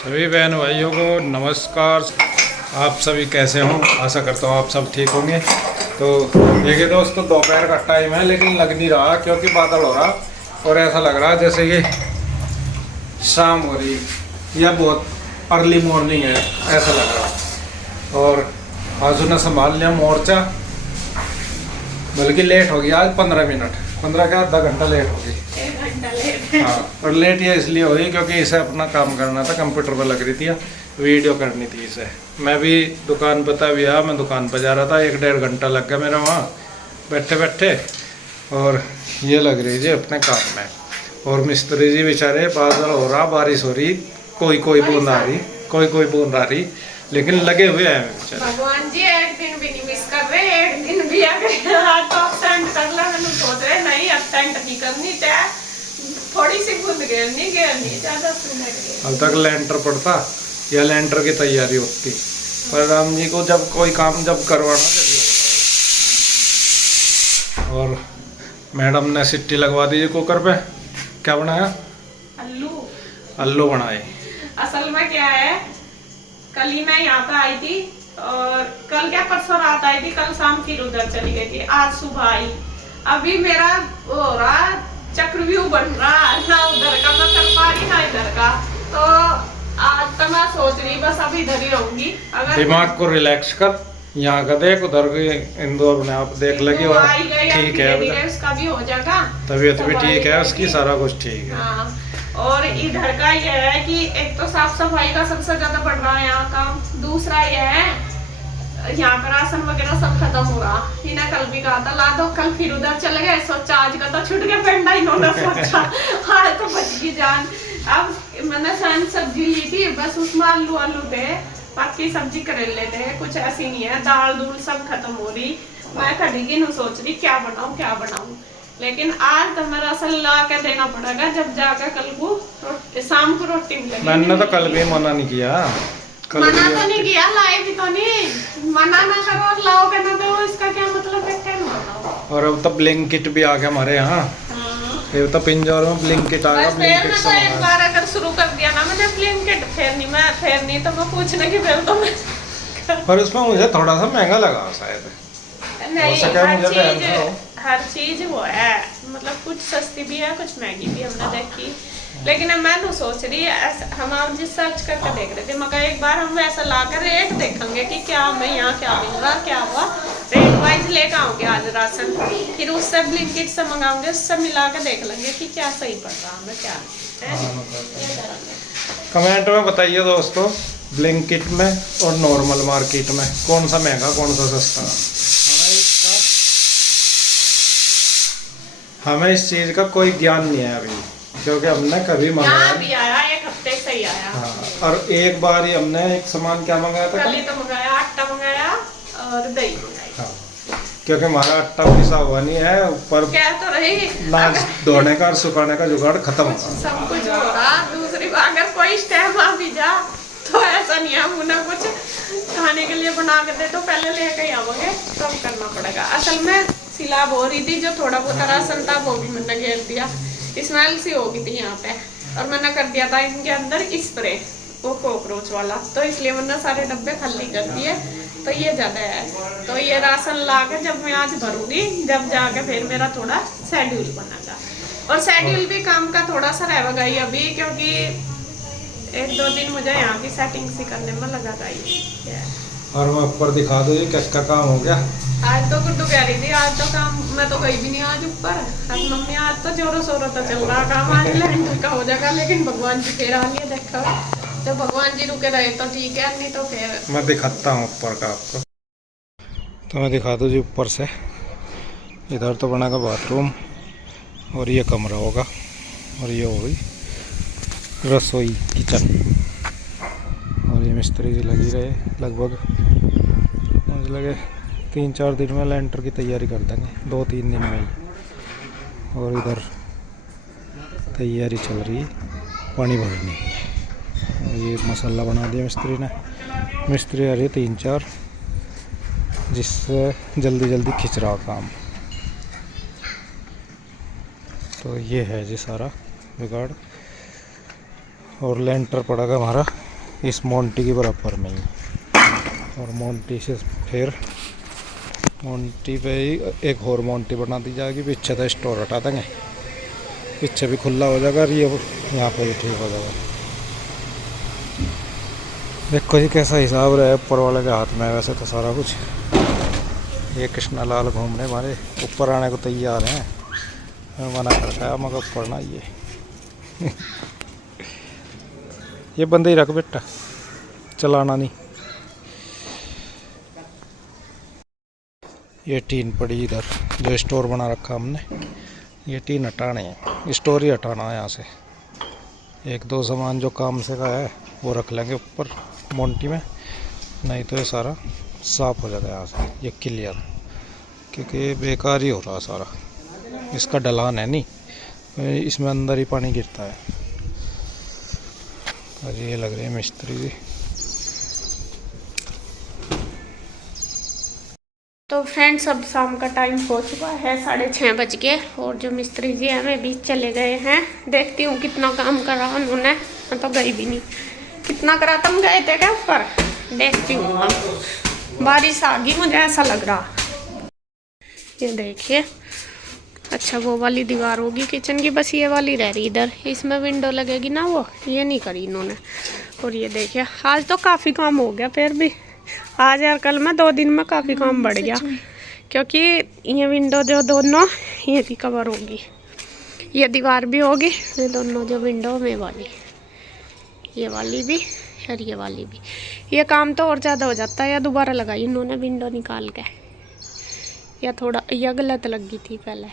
सभी बहन भाइयों को नमस्कार। आप सभी कैसे हों? आशा करता हूँ आप सब ठीक होंगे। तो देखिए दोस्तों, दोपहर का टाइम है लेकिन लग नहीं रहा क्योंकि बादल हो रहा और ऐसा लग रहा जैसे कि शाम हो रही या बहुत अर्ली मॉर्निंग है, ऐसा लग रहा। और आज ने संभाल लिया मोर्चा, बल्कि लेट हो गया आज 15 मिनट, 15 क्या आधा घंटा लेट हो गई। हाँ, और लेट ये इसलिए हुई क्योंकि इसे अपना काम करना था, कंप्यूटर पर लग रही थी, वीडियो करनी थी इसे। मैं भी दुकान पर था, भैया मैं दुकान पर जा रहा था, 1-1.5 घंटा लग गया मेरा वहाँ बैठे बैठे। और ये लग रही जी अपने काम में। और मिस्त्री जी बेचारे, बादल हो रहा, बारिश हो रही, कोई कोई बूंद आ रही, कोई कोई बूंद आ रही, लेकिन लगे हुए हैं बेचारे। भगवान जी एक दिन भी नहीं मिस कर रहे, एक दिन भी अगर आज तो अब्सेंट कर ला, मैंने सोच रहे नहीं अब्सेंट नहीं करनी चाहे, थोड़ी सी बूंद घेरनी ज्यादा सुनने। अब तक लेंटर पड़ता या लेंटर की तैयारी होती, पर राम जी को जब कोई काम जब करवाना जरूरी होता है। और मैडम ने सिट्टी लगवा दी कुकर पे। क्या बनाया? आलू बनाए। असल में क्या है, कल ही मैं यहाँ पे आई थी और कल क्या परसों रात आई थी, कल शाम फिर उधर चली गई थी, आज सुबह आई। अभी मेरा वो हो रहा चक्रव्यूह बन रहा, ना उधर का मैं कर पा रही ना इधर का। तो आज तो मैं सोच रही बस अभी इधर ही रहूंगी। अगर दिमाग को रिलैक्स कर, यहाँ का देख, उधर की इंदौर में आप देख लगे और ठीक है, उसका भी हो जाएगा, तबीयत भी ठीक है उसकी, सारा कुछ ठीक है। हाँ। और इधर का यह है कि एक तो साफ सफाई का सबसे ज्यादा बढ़ रहा है यहाँ का, दूसरा यह है यहाँ पर राशन वगैरह सब खत्म हो रहा। इन्हें कल भी कहा था ला दो, कल फिर उधर चले गए, सोचा आज का तो छूट गया पेंडा, इन्होंने सोचा आज तो बच गई जान। अब मैंने सान सब्जी ली थी, बस उसमें आलू थे, बाकी सब्जी करेले थे, कुछ ऐसी नहीं है, दाल दूल सब खत्म हो रही। मैं खड़ी की नहीं सोच रही क्या बनाऊं, लेकिन आज तो मेरा असल ला के देना पड़ेगा, जब जाकर कल को शाम को रोटी मिलेगी। मैंने तो कल भी मना नहीं किया, मना तो नहीं किया, लाए भी तो नहीं। मना ना करो और लाओ ना दो, इसका क्या मतलब है? और अब तो ब्लिंकिट भी आ गया हमारे यहाँ। ये तो पिंजौर में ब्लिंकिट आ गया। ब्लिंकिट से एक बार अगर शुरू कर दिया ना मैंने ब्लिंकिट, फिर नहीं तो मैं पूछने की फिर तो मैं पर उसमें मुझे थोड़ा सा महंगा लगा शायद। नहीं, हर चीज वो है, मतलब कुछ सस्ती भी है कुछ महंगी भी हमने देखी। लेकिन मैं तो सोच रही हम आप जिस सर्च करके देख रहे थे, मगर एक बार हम वैसा लाकर रेट देखेंगे कि क्या हमें यहाँ क्या मिल रहा, क्या हुआ, रेट वाइज लेकर आऊंगे आज राशन, फिर उससे ब्लिंकिट से मंगाऊंगे, उससे मिला के देख लेंगे कि क्या सही पड़ रहा हमें क्या। कमेंट में बताइए दोस्तों, ब्लिंकिट में और नॉर्मल मार्केट में कौन सा महंगा कौन सा सस्ता। हमें इस चीज़ का कोई ज्ञान नहीं है अभी, क्योंकि हमने कभी मंगाया भी आया, एक हफ्ते से ही आया। हाँ, और एक बार ही हमने एक सामान क्या मंगाया था, कल ही तो मंगाया, आटा मंगाया और दही मंगाई। हाँ, क्योंकि हमारा आटा पिसा हुआ नहीं है, ऊपर क्या तो रही ना धोने का और सुखाने का जुगाड़ खत्म हो रहा, सब कुछ हो रहा। दूसरी बात, अगर कोई स्टेप आ भी जा तो ऐसा नहीं है मुना कुछ खाने के लिए बना के दे तो पहले लेके ही आवांगे, कम करना पड़ेगा। असल में सिलाब हो रही थी, जो थोड़ा बहुत राशन था वो भी मैंने घेर दिया, स्मेल सी हो गई थी यहाँ पे, और मैंने कर दिया था इनके अंदर स्प्रे, वो कॉकरोच वाला, तो इसलिए मैंने सारे डब्बे खाली कर दिए। तो ये ज्यादा है, तो ये राशन ला के जब मैं आज भरूंगी, जब जाके फिर मेरा थोड़ा शेड्यूल बनेगा। और शेड्यूल भी काम का थोड़ा सा रहेगा ही अभी, क्योंकि 1-2 दिन मुझे यहाँ की सेटिंग सी करने में लगा ही। और मैं ऊपर दिखा दो ये किसका काम हो गया। आज तो गुड्डू कह रही थी आज तो काम, मैं तो गई भी नहीं आज ऊपर। आज मम्मी आज तो जोरों शोरों तो चल रहा काम, आज लेंटर का हो जाएगा, लेकिन भगवान जी फिर आ लिए, देखो जब भगवान जी रुके रहे तो ठीक है, नहीं तो फिर मैं दिखाता हूँ ऊपर का आपको। तो मैं दिखा दूँ जी ऊपर से, इधर तो बना का बाथरूम और ये कमरा होगा, और ये होगी रसोई किचन। और ये मिस्त्री जी लगी रहे, लगभग मुझे लगे 3-4 दिन में लेंटर की तैयारी कर देंगे, 2-3 दिन में ही। और इधर तैयारी चल रही है पानी भरने की। और ये मसाला बना दिया मिस्त्री ने, मिस्त्री आ रही 3-4, जिससे जल्दी जल्दी खिंच रहा काम। तो ये है जी सारा जुगाड़। और लेंटर पड़ेगा हमारा इस मोंटी के बराबर में ही, और मोंटी से फिर मोंटी पे ही एक और मोंटी बना दी जाएगी। पीछे तो स्टोर हटा देंगे, पीछे भी खुला हो जाएगा और ये यहाँ पे भी ठीक हो जाएगा। देखो जी कैसा हिसाब रहा है ऊपर वाले के हाथ में है वैसे तो सारा कुछ। ये कृष्णा लाल घूमने हमारे ऊपर आने को तैयार हैं, मैं मना कर रहा मगर ऊपर ना ये बंदे ही रख बेटा, चलाना नहीं। ये टीन पड़ी इधर जो स्टोर बना रखा हमने, ये टीन हटाने हैं, स्टोर ही हटाना है यहाँ से। एक दो सामान जो काम से का है वो रख लेंगे ऊपर मोंटी में, नहीं तो ये सारा साफ हो जाएगा यहाँ से, ये क्लियर, क्योंकि बेकार ही हो रहा सारा। इसका ढलान है नहीं, इसमें अंदर ही पानी गिरता है। और ये लग रहे हैं मिस्त्री जी। तो फ्रेंड्स अब शाम का टाइम हो चुका है, 6:30 बज गए, और जो मिस्त्री जी हैं वे बीच चले गए हैं। देखती हूँ कितना काम करा उन्होंने, मैं तो गई भी नहीं। कितना करा, तुम गए थे क्या ऊपर? देखती हूँ। अब बारिश आ गई मुझे ऐसा लग रहा। ये देखिए, अच्छा वो वाली दीवार होगी किचन की, बस ये वाली रह रही इधर, इसमें विंडो लगेगी ना, वो ये नहीं करी इन्होंने। और ये देखिए आज तो काफ़ी काम हो गया, फिर भी आज और कल में 2 दिन में काफ़ी काम बढ़ गया, क्योंकि ये विंडो जो दोनों ये भी कवर होगी, ये दीवार भी होगी, ये दोनों जो विंडो में वाली, ये वाली भी और ये वाली भी। ये काम तो और ज़्यादा हो जाता है। या दोबारा लगाई इन्होंने विंडो निकाल के, या थोड़ा यह गलत लगी थी पहले।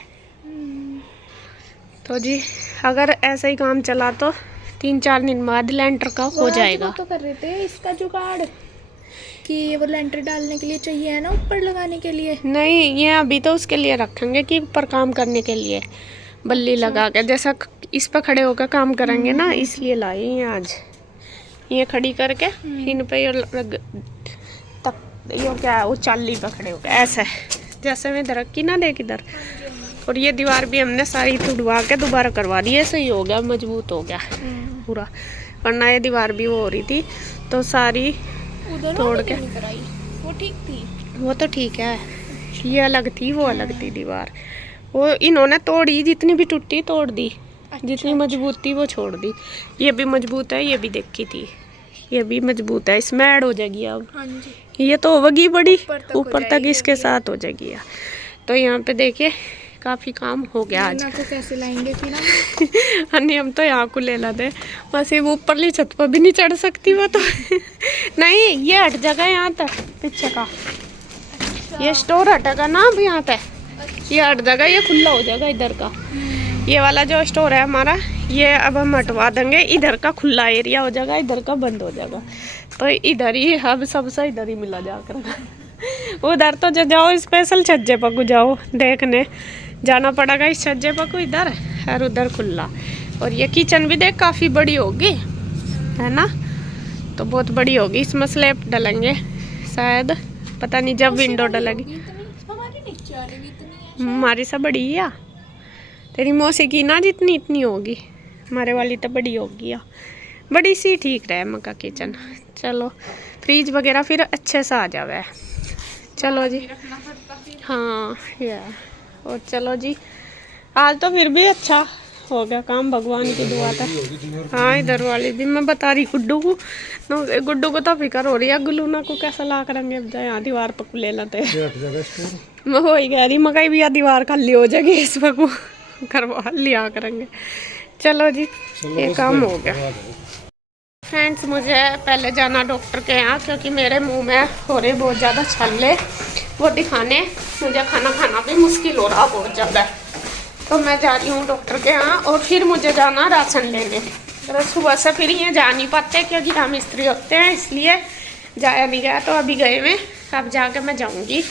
तो जी अगर ऐसा ही काम चला तो 3-4 दिन बाद लेंटर का हो जाएगा। तो कर रहे थे इसका जुगाड़ कि वो लेंटर डालने के लिए चाहिए है ना, ऊपर लगाने के लिए। नहीं, ये अभी तो उसके लिए रखेंगे कि ऊपर काम करने के लिए बल्ली लगा के, जैसा इस पर खड़े होकर काम करेंगे ना, इसलिए लाई हैं आज। ये खड़ी करके इन पे ये क्या है, वो चाली पे खड़े होकर ऐसे, जैसे मैं इधर रखी ना, देख इधर। और ये दीवार भी हमने सारी तुड़वा के दोबारा करवा दी है, सही हो गया, मजबूत हो गया पूरा। वरना ये दीवार भी वो हो रही थी तो सारी तोड़ के, वो ठीक थी, वो तो ठीक है, ये अलग थी वो अलग थी दीवार। वो इन्होंने तोड़ी, जितनी भी टूटी तोड़ दी, जितनी मजबूत थी वो छोड़ दी। ये भी मजबूत है, ये भी देखी थी, ये भी मजबूत है, इसमें ऐड हो जाएगी अब। हाँ जी। ये तो होगी बड़ी, ऊपर तक इसके साथ हो जाएगी। तो यहाँ पे देखिए काफ़ी काम हो गया आज। को कैसे लाएंगे फिर हम? अन्य हम तो यहाँ को ले लाते, बस ये वो ऊपरली छत पर भी नहीं चढ़ सकती वो तो। नहीं, ये हट जाएगा यहाँ तक पीछे का, ये स्टोर हटेगा ना अब यहाँ पे, ये हट जाएगा, ये खुला हो जाएगा इधर का। ये वाला जो स्टोर है हमारा, ये अब हम हटवा देंगे, इधर का खुला एरिया हो जाएगा, इधर का बंद हो जाएगा। तो इधर ही अब सबसे इधर ही मिला जाकर। उधर तो जो जाओ स्पेशल छज्जे पर को जाओ देखने जाना पड़ेगा, इस छज्जे पर को इधर और उधर खुला। और ये किचन भी देख काफ़ी बड़ी होगी, है ना, तो बहुत बड़ी होगी। इसमें स्लैब डलेंगे शायद, पता नहीं जब विंडो डलेगी। हमारी सा बड़ी है, तेरी मौसी की ना जितनी इतनी होगी, हमारे वाली तो बड़ी होगी या बड़ी सी ठीक रहे मका किचन। चलो फ्रिज वगैरह फिर अच्छे से आ जावे। चलो जी, हाँ या, और चलो जी आज तो फिर भी अच्छा हो गया काम, भगवान की दुआ था। हाँ इधर वाली भी मैं बता रही गुड्डू को, गुड्डू को तो फिक्र हो रही है गुलूना को कैसा ला करेंगे अब जाए यहाँ दीवार पर ले लेते। मैं वही कह रही मकाई भी दीवार खाली हो जाएगी, इस पर को करवा लिया करेंगे। चलो जी ये काम हो गया। फ्रेंड्स मुझे पहले जाना डॉक्टर के यहाँ, क्योंकि मेरे मुंह में हो रहे बहुत ज़्यादा छाले, वो दिखाने मुझे खाना खाना भी मुश्किल हो रहा बहुत ज़्यादा। तो मैं जा रही हूँ डॉक्टर के यहाँ, और फिर मुझे जाना राशन लेने। तो सुबह से फिर ये जा नहीं पाते क्योंकि हम मिस्त्री होते हैं, इसलिए जाया नहीं गया। तो अभी गए में, अब जाके मैं जाऊँगी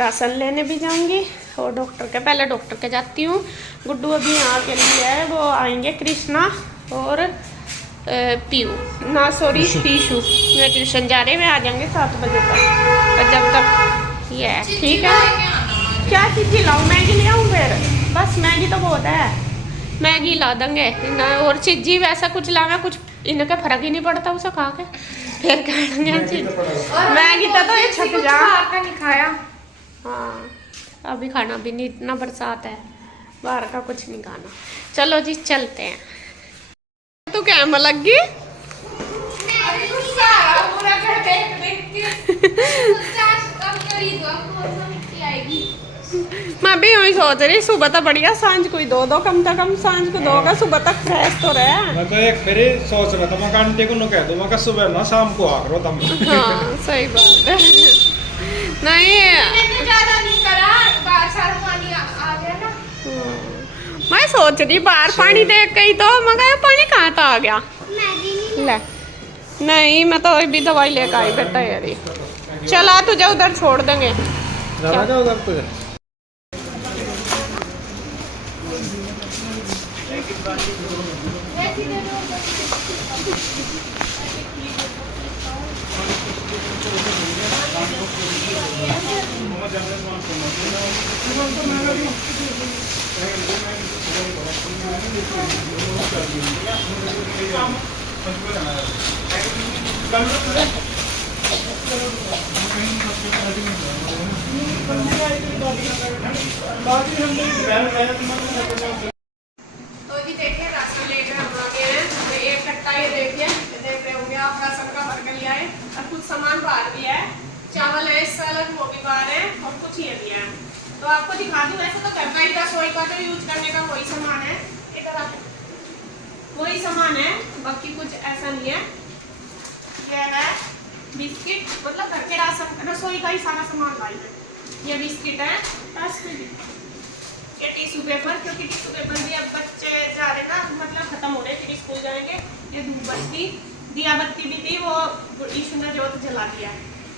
राशन लेने भी जाऊँगी, और डॉक्टर के पहले डॉक्टर के जाती हूँ। गुड्डू अभी यहाँ के लिए है, वो आएंगे कृष्णा और पीयू ना, सॉरी पीशू, मैं ट्यूशन जा रहे, वे आ जाएंगे 7 बजे तक। और जब तक ये है ठीक है, क्या चीज़ खिलाऊँ, मैगी ले आऊँ फिर? बस मैगी तो बहुत है, मैगी ला देंगे ना, और चीज़ी वैसा कुछ लाना, कुछ इनका फर्क ही नहीं पड़ता उसे खा के फिर कहेंगे मैगी तो ये छक जा का नहीं खाया। हाँ अभी खाना भी नहीं, इतना बरसात है, बाहर का कुछ नहीं खाना। चलो जी चलते हैं। तो क्या लग गई मैं भी वही सोच रही, सुबह तो बढ़िया, सांझ को ही दो कम से कम, सांझ को दोगा, सुबह तक फ्रेश तो रहे। मैं तो एक फिर सोच रहा था, मैं आंटी को कह दूँ, मैं सुबह ना शाम को आ करो तुम। हाँ सही बात है। नहीं ज्यादा नहीं करा, बाहर सारा पानी आ गया ना। मैं सोच रही बाहर पानी देख गई तो मगर पानी कहाँ था आ गया। ले नहीं मैं तो अभी दवाई लेकर आई बेटा यारी। चला तुझे उधर छोड़ देंगे। जाना क्या उधर तुझे? तो जी देखिए राशन लेकर हम आ गए हैं। तो एक कट्टा ये देखिए, देख रहे होंगे आप, राशन का भर कर लिया है और कुछ सामान बाहर भी है। चावल है, सलाद वो भी बाहर है और कुछ ये भी है। तो आपको दिखा दूं, वैसे तो घर का ही रसोई का जो यूज करने का वही सामान है, इधर आके वही सामान है, बाकी कुछ ऐसा नहीं है। ये है बिस्किट, मतलब घर के राशन रसोई का ही सारा सामान लाई है। ये बिस्किट है, ये टिश्यू पेपर, क्योंकि टिश्यू पेपर भी अब बच्चे जा रहे ना, मतलब खत्म हो रहे, फिर स्कूल जाएंगे। ये धूपबत्ती, दिया बत्ती भी थी, वो ईशु ने जोत जला दिया।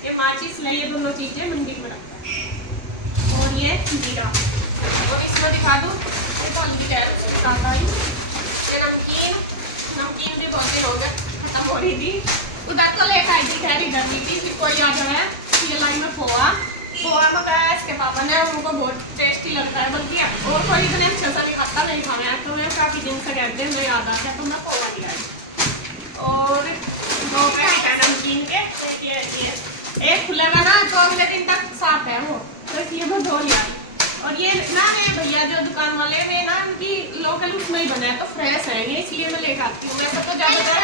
ये माचिस है, ये दोनों चीजें मंदिर में रखता है। और ये जीरा, और इसमें दिखा दूँ, ये तो हल्दी कह रहा है। ये नमकीन भी बहुत दिन हो गए, खत्म हो रही थी। उधर तो लेकर आई थी, खैर इधर नहीं थी, कोई आ है। ये लाई में पोहा बताया इसके पापा ने, उनको बहुत टेस्टी लगता है, बल्कि और कोई इतने अच्छे से नहीं खाता, नहीं खाना है। तो मैं काफ़ी दिन से कहते हैं, मैं याद आ गया तो मैं पोहा लिया है। और 2 पैकेट है नमकीन के, एक खुलेगा ना तो अगले दिन तक साफ है वो, तो इसलिए मैं 2 लिया। और ये ना मेरे भैया जो दुकान वाले वे ना, उनकी लोकल उसमें ही बना है, तो फ्रेश है ये, इसलिए मैं लेकर आती हूँ। वैसे तो ज़्यादातर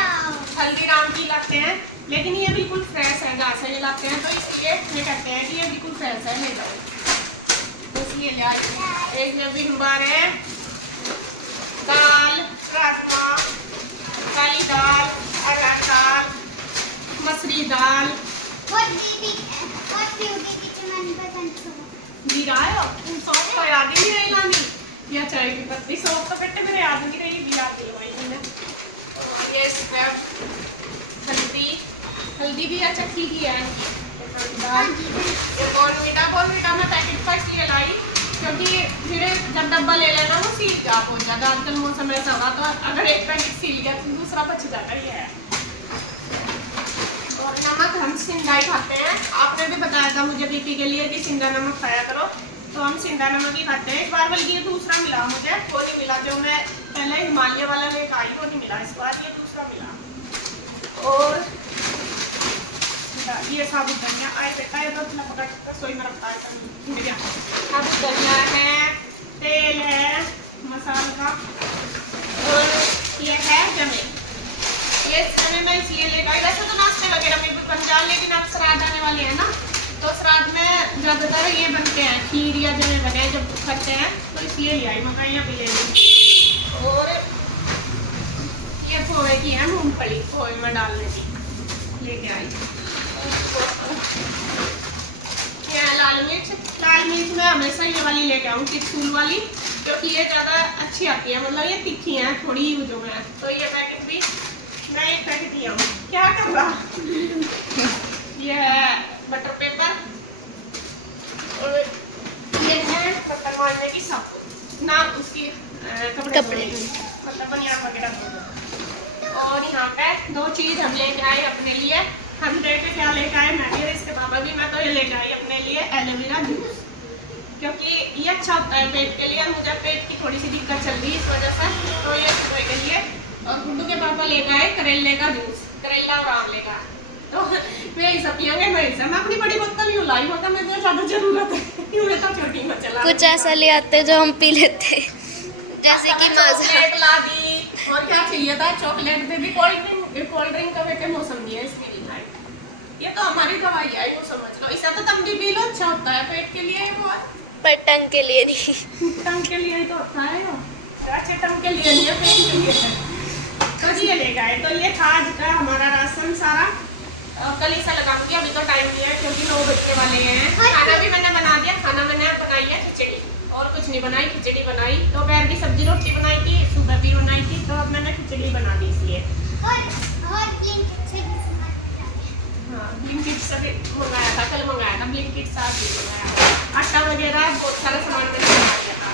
हल्दीराम की लाते हैं, लेकिन ये बिल्कुल फ्रेश है, जहाँ से ये लाते हैं, तो इसलिए ये कहते हैं कि ये बिल्कुल फ्रेश है, ले जाओ, तो इसलिए ले आई। एक में विंबर है, दाल, राजमा, काली दाल, अरहर दाल, मसूरी दाल, जीरा है, सौंफ तो याद ही नहीं रही लानी, या चाय की पत्ती, सौंफ तो बेटे मेरे याद नहीं रही, भी याद दिलवाई मैंने। और ये हल्दी भी अच्छा ठीक ही है। ये बॉर्नविटा में पैकेट पर इसलिए लाई, क्योंकि फिर जब डब्बा ले लेना वो सील का हो जाएगा। आजकल मौसम ऐसा होगा, तो अगर एक पैकेट सील गया तो दूसरा बच जाएगा। ये है। और नमक हम सिंधा ही खाते हैं, आपने भी बताया था मुझे बीपी के लिए कि सिंधा नमक खाया करो, तो हम सिंधा नमक ही खाते हैं। इस बार बल्कि ये दूसरा मिला मुझे, वो नहीं मिला जो मैं पहले हिमालय वाला लेकर आई, वो नहीं मिला, इस बार ये दूसरा मिला। और ये साबुत धनिया आए बेटा, ये तो रसोई में रखता है साबुत धनिया है, तेल है मसाला का, और ये है जमे। ये चने में इसलिए लेकर आई, वैसे तो नाश्ते वगैरह में भी बन जाए, लेकिन अब श्राद्ध आने वाले हैं ना, तो श्राद्ध में ज़्यादातर ये बनते हैं, खीर या जमे वगैरह जब करते हैं, तो इसलिए ले आई, मकाइयाँ भी ले ली। और ये पोहे की है, मूंगफली पोहे में डालने की लेके आई। ये लाल मिर्च में हमेशा ये वाली लेके आऊँ, टिक्सूल वाली, क्योंकि ये ज़्यादा अच्छी आती है, मतलब ये तिखी है थोड़ी यूज हो गया, तो ये पैकेट भी मैं एक पैकेट लिया हूँ। क्या कर रहा ये है बटर पेपर, और ये है बर्तन मारने की साबुन ना, उसकी कपड़े मतलब बनियान वगैरह। और यहाँ पे 2 चीज़ हम लेके आए अपने लिए। हम लेके क्या लेके आए, मैं भी इसके पापा भी, मैं तो ये लेके आई अपने लिए एलोवेरा जूस, क्योंकि ये अच्छा होता है पेट के लिए। मुझे पेट की थोड़ी सी दिक्कत चल रही है इस वजह से, तो ये सुबह के लिए और गुड्डू के पापा लेकर आए करेले का जूस, करेला और आंवले का। तो मैं ये सब पियेंगे, मैं अपनी बड़ी बोतल यूँ लाई होगा, मैं तो ज़्यादा जरूरत है, यूँ तो छोटी में चला। कुछ ऐसा ले आते जो हम पी लेते, जैसे कि मजा। चॉकलेट ला दी, और क्या चाहिए था, चॉकलेट दे दी, कोल्ड ड्रिंक का बेटे मौसम नहीं है इसमें नहीं खाए। ये तो हमारी दवाई है, वो समझ लो। इससे तो तम भी पी लो, अच्छा होता है पेट के लिए बहुत, पर टंग के लिए नहीं। टंग के लिए ही तो होता है वो, अच्छे टंग के लिए नहीं है, पेट के लिए है। तो ये ले गए, तो ये था आज का हमारा राशन सारा। कल ही सा लगाऊंगी, अभी तो टाइम नहीं है क्योंकि 9 बजने वाले हैं। खाना भी मैंने बना दिया, खाना मैंने बनाई है खिचड़ी, और कुछ नहीं बनाई, खिचड़ी बनाई। दोपहर की सब्जी रोटी बनाई थी, सुबह भी बनाई थी, तो अब मैंने खिचड़ी बना दी इसलिए। हाँ, ब्लिंकिट से भी मंगाया था, कल मंगाया था ब्लिंकिट से, आज भी मंगाया था। आटा वगैरह बहुत सारा सामान मैंने मंगा दिया था।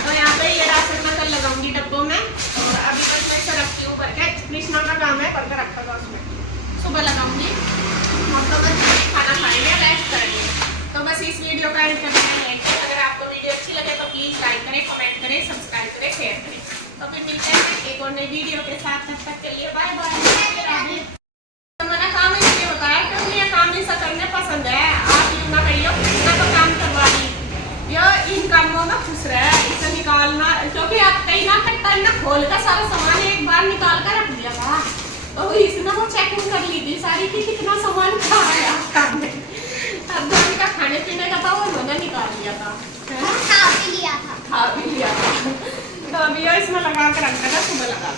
तो यहाँ पे ये राशन मैं कल लगाऊंगी डब्बों में, और अभी तक मैं इसे रखती हूँ करके। कृष्णा का काम है, करके रखा था उसमें, सुबह लगाऊंगी। और तो बस खाना खाएंगे, रेस्ट करेंगे। तो बस इस वीडियो का एंड करते हैं। अगर आपको वीडियो अच्छी लगे तो प्लीज़ लाइक करें, कमेंट करें, सब्सक्राइब करें, शेयर करें। तो फिर मिलते हैं एक और नई वीडियो के साथ, तब तक के लिए बाय बाय। हमारा काम इसलिए होता है क्योंकि ये काम ऐसा करने पसंद है। आप यूँ ना कहियो ना तो काम करवा दी, या इन कामों में खुश रहे, इसे निकालना, क्योंकि आप कहीं ना कट्टा ना खोल कर सारा सामान एक बार निकाल कर रख दिया था। तो इसने वो चेकिंग कर ली थी सारी कि कितना सामान खाया आपने। अब धोनी का खाने पीने का था, वो उन्होंने निकाल लिया था, खा भी लिया था। तो अभी इसमें लगा कर रखा था, सुबह लगा